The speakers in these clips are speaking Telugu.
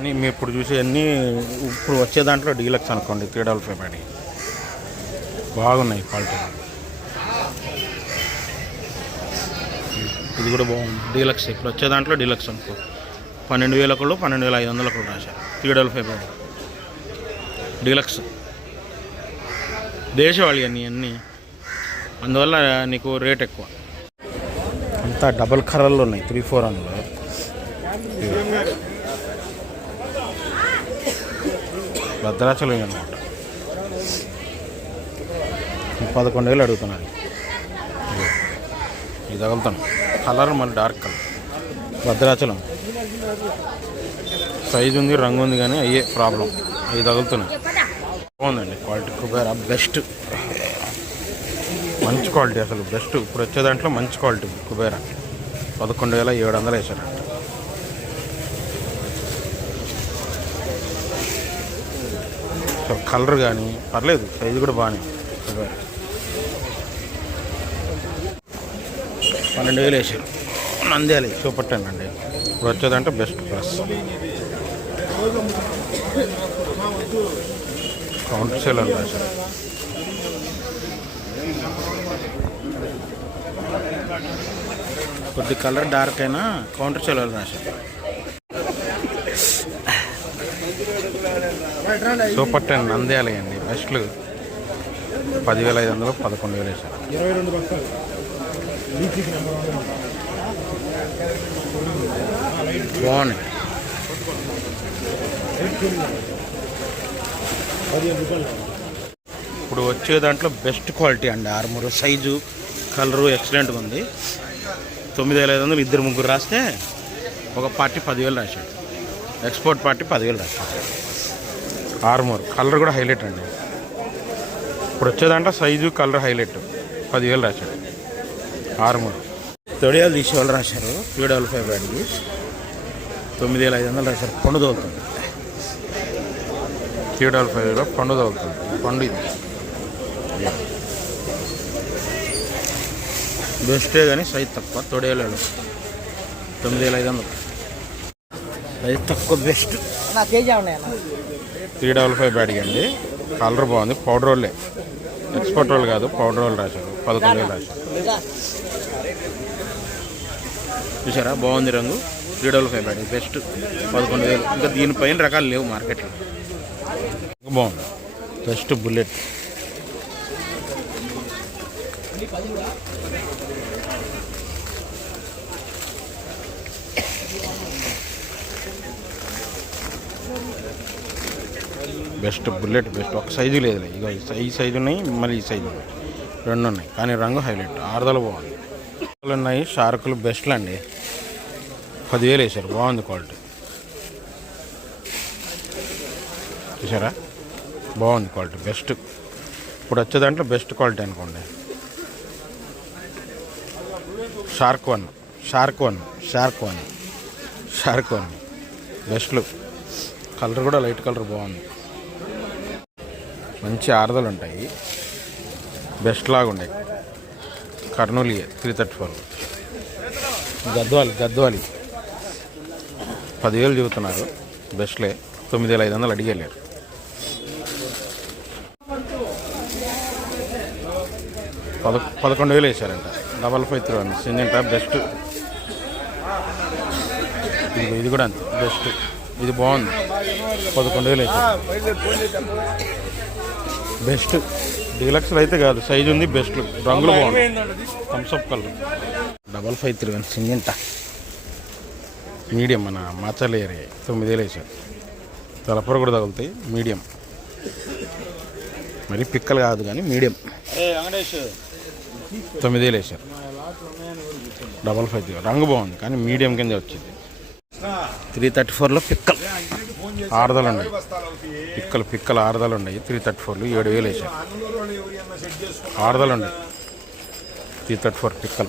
అన్నీ మీరు ఇప్పుడు చూసే అన్నీ ఇప్పుడు వచ్చే దాంట్లో డీలక్స్ అనుకోండి 355 పడి బాగున్నాయి క్వాలిటీ. ఇది కూడా బాగుంది డీలక్స్. ఇప్పుడు వచ్చే దాంట్లో డీలక్స్ అనుకో 12,000 ఒకళ్ళు 12,500 ఒకళ్ళు రాశారు 355 పడి డీలక్స్ దేశవాళి అన్నీ అందువల్ల నీకు రేట్ ఎక్కువ. అంతా డబల్ కర్రల్లో ఉన్నాయి 3-4 అందులో. భద్రాచలం అనమాట 11,000 అడుగుతున్నారు. ఇది తగులుతాను కలర్ మళ్ళీ డార్క్ కలర్ భద్రాచలం సైజు ఉంది రంగు ఉంది కానీ అయ్యే ప్రాబ్లం. అవి తగులుతున్నాయి. బాగుందండి క్వాలిటీ. కుబేరా బెస్ట్ మంచి క్వాలిటీ అసలు బెస్ట్. ఇప్పుడు వచ్చే దాంట్లో మంచి క్వాలిటీ కుబేరా 11,700 వేసారంట. కలర్ కానీ పర్లేదు సైజు కూడా బాగానే. కుబేరా 12,000 వేసారు. నంద్యాలి సూపర్ 10 అండి. ఇప్పుడు వచ్చేదంటే బెస్ట్ ప్లస్. కౌంటర్ సేల్ అని రాశారు. కొద్ది కలర్ డార్క్ అయినా కౌంటర్ సేల్ అని రాశారు. సూపర్ 10 నంద్యాలి అండి బెస్ట్లు 10,500 11,000 వేసారు. బాగున్నాయి. ఇప్పుడు వచ్చే దాంట్లో బెస్ట్ క్వాలిటీ అండి. ఆర్మూర్ సైజు కలరు ఎక్సలెంట్గా ఉంది. 9,500 ఇద్దరు ముగ్గురు రాస్తే ఒక పార్టీ 10,000 రాశాడు. ఎక్స్పోర్ట్ పార్టీ 10,000 రాశాడు. ఆర్మూర్ కలర్ కూడా హైలైట్ అండి. ఇప్పుడు వచ్చేదాంట్లో సైజు కలర్ హైలైట్ 10,000 రాశాడు. ఆర్మూర్ తొడియాలు తీసేవాళ్ళు రాశారు 355 బ్యాడ్కి 9,500 రాశారు. పండు తోలుతుంది 355లో పండు తోలుతుంది. పండు ఇది బెస్టే కానీ సైజ్ తక్కువ. తొడియాలు 9,500 సైజ్ తక్కువ బెస్ట్. 355 బ్యాడ్కి అండి. కలర్ బాగుంది. పౌడర్ వాళ్ళే ఎక్స్పోర్ట్ వాళ్ళు కాదు పౌడర్ వాళ్ళు రాశారు. 11,000 రాశారు. చూసారా బాగుంది రంగు. 355 బ్యాడ్ బెస్ట్ 11,000. ఇంకా దీనిపైన రకాలు లేవు మార్కెట్లో. బాగుంది best bullet. Best bullet best. ఒక సైజు లేదు. ఇక ఈ సైజు ఉన్నాయి మళ్ళీ ఈ సైజు ఉన్నాయి. 2 ఉన్నాయి కానీ రంగు హైలైట్. ఆరుదల బాగుంది. ఉన్నాయి షార్కులు బెస్ట్లు అండి 10,000 వేసారు. బాగుంది క్వాలిటీ. చూసారా బాగుంది క్వాలిటీ బెస్ట్. ఇప్పుడు వచ్చేదాంట్లో బెస్ట్ క్వాలిటీ అనుకోండి. షార్క్ వన్ బెస్ట్లు. కలర్ కూడా లైట్ కలర్ బాగుంది. మంచి ఆరుదలు ఉంటాయి. బెస్ట్ లాగా ఉన్నాయి. కర్నూలు 334 గద్వాలి 10,000 చెబుతున్నారు. బెస్ట్లే 9,500 అడిగేళ్ళారు. పద 11,000 వేసారంట. 553 సింజంట బెస్ట్. ఇది కూడా అంతే బెస్ట్. ఇది బాగుంది 11,000 వేసారు. బెస్ట్ డీలక్స్లో అయితే కాదు సైజు ఉంది బెస్ట్. రంగులు బాగుంది. Thums Up colour 553 సింజంట medium. మన మాచర్ల ఏరియా 9,000 వేసారు. తలపూర కూడా తగులుతాయి. మీడియం మరి పిక్కలు కాదు కానీ మీడియం 9,000 వేసారు. 553 రంగు బాగుంది కానీ మీడియం కింద వచ్చింది. 334లో పిక్కలు ఆరుదలు ఉన్నాయి. పిక్కలు ఆరుదలు ఉన్నాయి. 334లో 7,000 వేసారు. ఆరుదలు ఉన్నాయి 334 పిక్కలు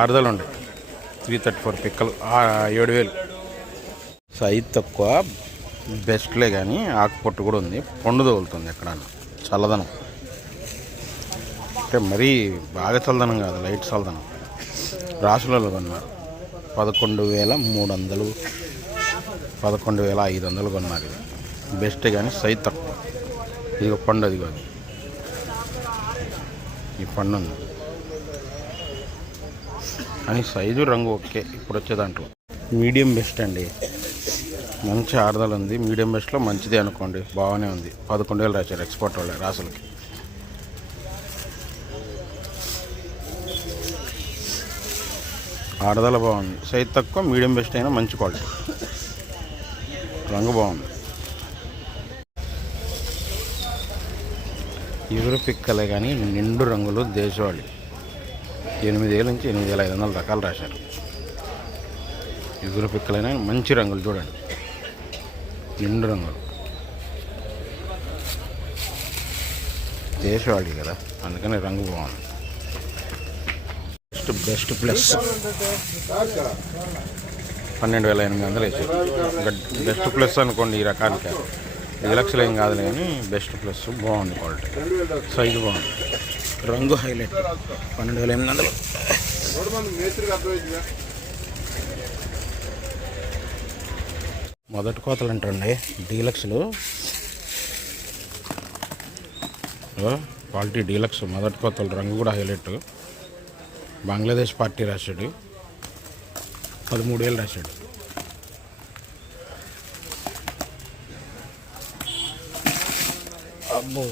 ఆరుదలు ఉన్నాయి. 334 పిక్కలు 7,000. సైజ్ తక్కువ బెస్ట్లే కానీ ఆకుపొట్టు కూడా ఉంది. పండు తగులుతుంది ఎక్కడ చల్లదనం. అంటే మరీ బాగా చల్లదనం కాదు లైట్ చల్లదనం. రాసులలో కొన్నారు 11,300 11,500 కొన్నారు. ఇది బెస్ట్ కానీ సైజ్ తక్కువ. ఇదిగో పండు, అదిగో అది ఈ పండు ఉంది అని సైజు రంగు ఓకే. ఇప్పుడు వచ్చే దాంట్లో మీడియం బెస్ట్ అండి. మంచి ఆర్డర్లు ఉంది. మీడియం బెస్ట్లో మంచిదే అనుకోండి, బాగానే ఉంది. 11,000 రాశారు ఎక్స్పోర్ట్ వాళ్ళే రాసులకి. ఆడదల బాగుంది, సైజ్ తక్కువ, మీడియం బెస్ట్ అయినా మంచి క్వాలిటీ, రంగు బాగుంది. ఇగురు పిక్కలే కానీ నిండు రంగులు దేశవాళి 8,000 నుంచి 8,500 రకాలు రాశారు. ఇగురు పిక్కలైనా మంచి రంగులు చూడండి, నిండు రంగులు. దేశవాళి కదా, అందుకని రంగు బాగుంది. బెస్ట్ ప్లస్ 12,800 వేసారు. బెస్ట్ ప్లస్ అనుకోండి ఈ రకాలకి. డీలక్స్లో ఏం కాదులే కానీ బెస్ట్ ప్లస్ బాగుంది, క్వాలిటీ, సైజు బాగుంది, రంగు హైలైట్. 12,800. మొదటి కోతలు అంటండి డీలక్స్లు. క్వాలిటీ డీలక్స్ మొదటి కోతలు, రంగు కూడా హైలైట్. బంగ్లాదేశ్ పార్టీ రాశాడు, 13,000 రాశాడు. అబ్బో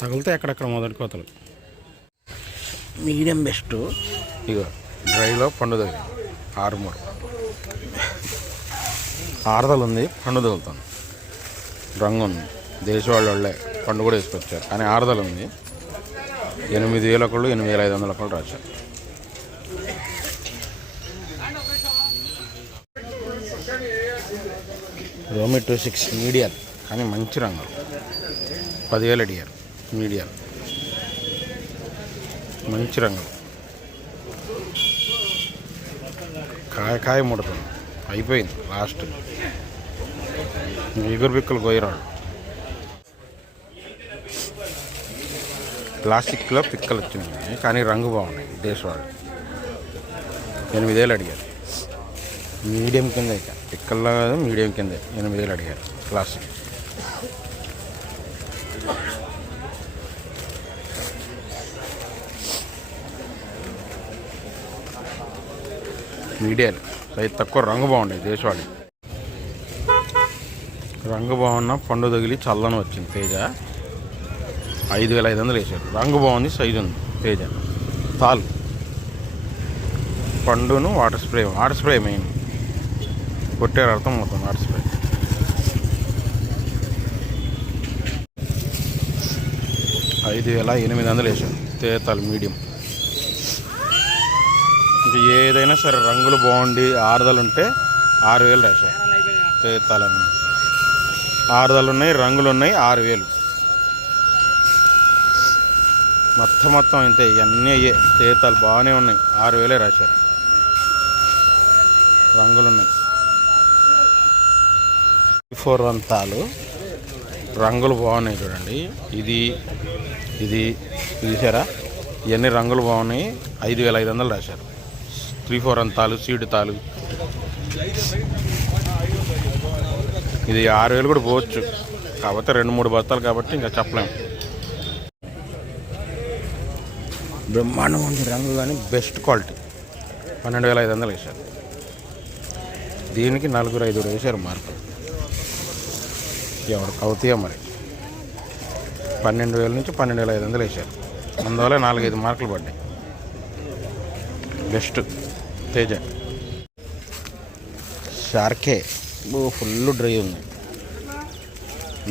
తగిలితే ఎక్కడెక్కడ మొదటి కోతలు. Medium best. ఇగో డ్రైలో పండు తగిలి 6-3 ఆరదలు ఉంది, పండు తగులుతుంది, రంగు ఉంది. దేశవాళ్ళు వాళ్ళే పండు కూడా వేసుకొచ్చారు కానీ ఆరదలు ఉంది. 8,000 ఒకళ్ళు, 8,500 ఒకళ్ళు రాశారు. రోమి 26 మీడియం కానీ మంచి రంగు, 10,000 అడిగారు. మీడియం మంచి రంగు, కాయ ముడుతుంది, అయిపోయింది లాస్ట్. ఎగురు పిక్కలు కొయ్యరాడు. ప్లాస్టిక్లో పిక్కలు వచ్చినాయి కానీ రంగు బాగున్నాయి. దేశవాళ్ళు 8,000 అడిగారు. మీడియం కింద ఇక పిక్కల్లో కాదు, మీడియం కింద 8,000 అడిగారు. ప్లాస్టిక్ మీడియం సైజ్ తక్కువ, రంగు బాగుండేది. దేశవాళి రంగు బాగున్నా పండు తగిలి చల్లని వచ్చింది. తేజ 5,500 వేసారు. రంగు బాగుంది, సైజు ఉంది. తేజ తాలు పండును వాటర్ స్ప్రే మెయిన్ కొట్టారు, అర్థం అవుతుంది. వాటర్ స్ప్రే 5,800 వేసారు. తేతాలు మీడియం. ఇంకా ఏదైనా సరే రంగులు బాగుండి ఆరుదలు ఉంటే 6,000 రాశారు. తేతాలన్నీ ఆరుదలు ఉన్నాయి, రంగులు ఉన్నాయి. 6,000 మొత్తం ఇంతే. ఇవన్నీ అయ్యే తేతాలు బాగానే ఉన్నాయి. 6,000 రాశారు. రంగులు ఉన్నాయి. 4 అంతాలు రంగులు బాగున్నాయి చూడండి. ఇది చూసారా, ఇవన్నీ రంగులు బాగున్నాయి. 5,500 రాశారు. 3-4 అంతాలు సీడ్ తాలు. ఇది 6,000 కూడా పోవచ్చు, కాకపోతే 2-3 బస్తాలు కాబట్టి ఇంకా చెప్పలేము. బ్రహ్మాండం ఉంది రంగు కానీ బెస్ట్ క్వాలిటీ. 12,500 వేశారు. దీనికి 4-5 వేశారు మార్కులు. ఎవరికి అవుతాయో మరి. 12,000 నుంచి 12,500 వేశారు. అందువల్ల 4-5 మార్కులు పడ్డాయి. బెస్ట్ తేజ. షార్కే ఫుల్ డ్రై ఉంది.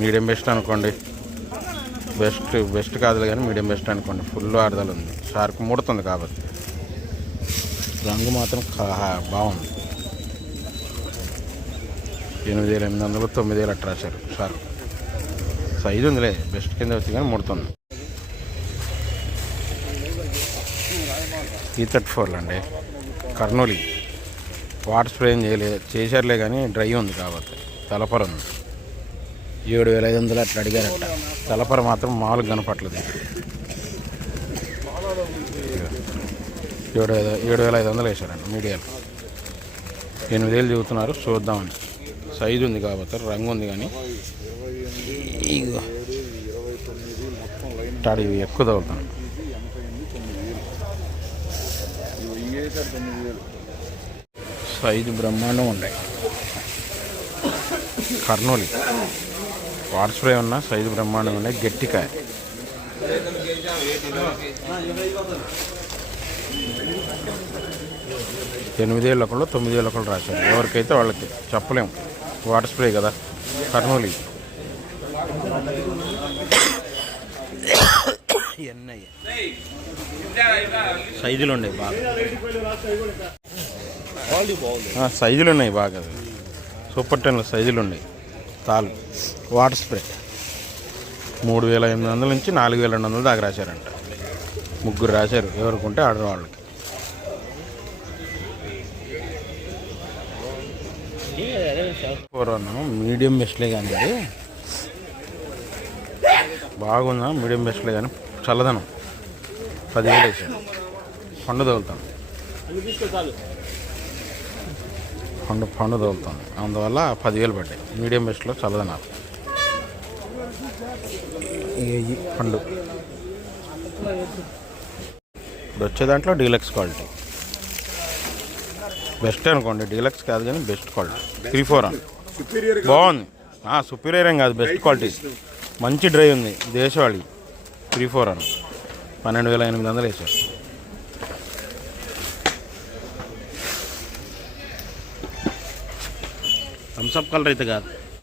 మీడియం బెస్ట్ అనుకోండి. బెస్ట్ కాదులే కానీ మీడియం బెస్ట్ అనుకోండి. ఫుల్ ఆరుదల ఉంది. షార్క్ ముడుతుంది కాబట్టి. రంగు మాత్రం బాగుంది. 8,800 9,000 అట్లా రాశారు. షార్క్ సైజు ఉందిలే, బెస్ట్ కింద వచ్చి కానీ ముడుతుంది. E34 అండి, కర్నూలి. వాటర్ స్ప్రే ఏం చేశారులే కానీ డ్రై ఉంది కాబట్టి. తలపర ఉంది. 7,500 అట్లా అడిగారట. తలపర మాత్రం మామూలుగా కనపట్లేదు. 7,500 వేశారండి మీడియాలో. 8,000 చెబుతున్నారు, చూద్దామని. సైజు ఉంది కాబట్టి, రంగు ఉంది, కానీ తాడు ఇవి ఎక్కువ తగులుతాను. సైజు బ్రహ్మాండం ఉన్నాయి. కర్నూలు వాటర్ స్ప్రే ఉన్న సైజు బ్రహ్మాండం ఉన్నాయి. గట్టికాయ 8,000 ఒకళ్ళు 9,000 ఒకళ్ళు రాశారు. ఎవరికైతే వాళ్ళకి చెప్పలేము. వాటర్ స్ప్రే కదా. కర్నూలు సైజులు ఉన్నాయి బాగా. సైజులు ఉన్నాయి బాగా. సూపర్ 10 సైజులు ఉన్నాయి. తాలు వాటర్ స్ప్రే 3,800 నుంచి 4,200 దాకా రాశారంట. 3 రాశారు. ఎవరికుంటే ఆర్డర్ వాళ్ళకి. మీడియం బెస్ట్లే కానీ అది బాగుందా. మీడియం బెస్ట్లే కానీ చల్లదనం. 10,000 వేసాను. పండు తగులుతాను. పండు తగులుతాను. అందువల్ల 10,000 పడ్డాయి. మీడియం బెస్ట్లో చల్లదనాలు. పండు ఇప్పుడు వచ్చే దాంట్లో డీలక్స్ క్వాలిటీ బెస్ట్ అనుకోండి. డీలక్స్ కాదు కానీ బెస్ట్ క్వాలిటీ. 3-4 అని బాగుంది. సుపీరియర్ ఏం కాదు, బెస్ట్ క్వాలిటీ. మంచి డ్రై ఉంది. దేశవాళి 3-4 అని 12,800 వేసారు. థమ్స్అప్ కలర్ అయితే కాదు.